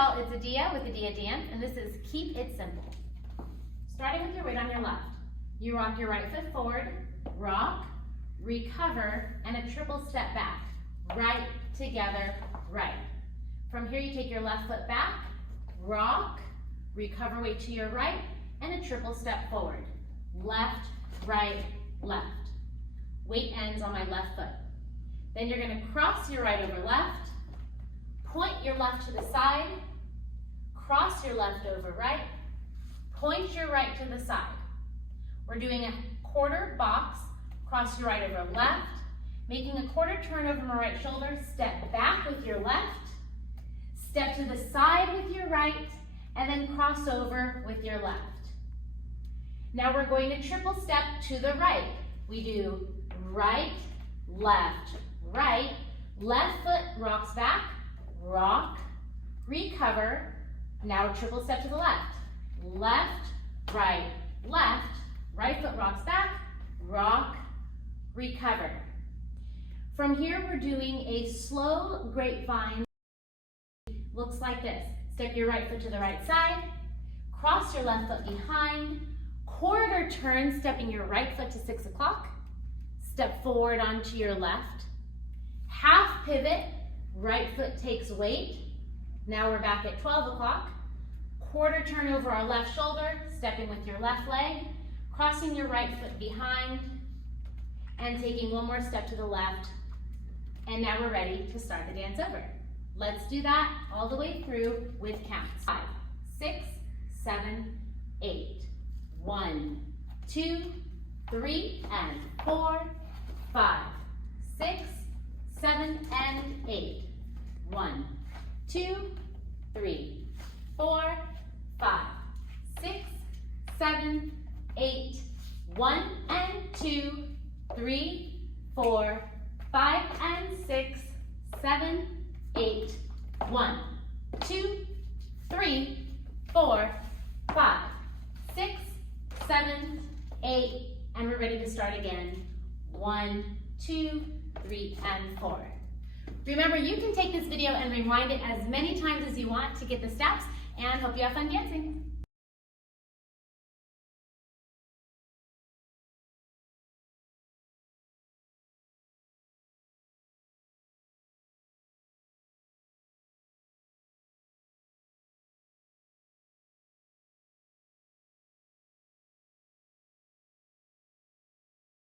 y'all, it's Adia with Adia Dance, and this is Keep It Simple. Starting with your weight on your left, you rock your right foot forward, rock, recover, and a triple step back. Right, together, right. From here, you take your left foot back, rock, recover weight to your right, and a triple step forward. Left, right, left. Weight ends on my left foot. Then you're going to cross your right over left, point your left to the side, cross your left over right, point your right to the side. We're doing a quarter box, cross your right over left, making a quarter turn over my right shoulder, step back with your left, step to the side with your right, and then cross over with your left. Now we're going to triple step to the right. We do right, left, right, left foot rocks back, rock, recover, now a triple step to the left. Left, right foot rocks back, rock, recover. From here, we're doing a slow grapevine. Looks like this. Step your right foot to the right side, cross your left foot behind, quarter turn, stepping your right foot to 6 o'clock, step forward onto your left, half pivot, right foot takes weight. Now we're back at 12 o'clock. Quarter turn over our left shoulder, stepping with your left leg, crossing your right foot behind, and taking one more step to the left. And now we're ready to start the dance over. Let's do that all the way through with counts. 5, 6, 7, 8. 1, 2, 3, and 4, 5, 6, 7, and 8. 1, 2, 3, 4, 5, 6, 7, 8. 1 and 2, 3, 4, 5 and 6, 7, 8. 1, 2, 3, 4, 5, 6, 7, 8, and we're ready to start again. 1, 2, 3, and 4. Remember, you can take this video and rewind it as many times as you want to get the steps, and hope you have fun dancing.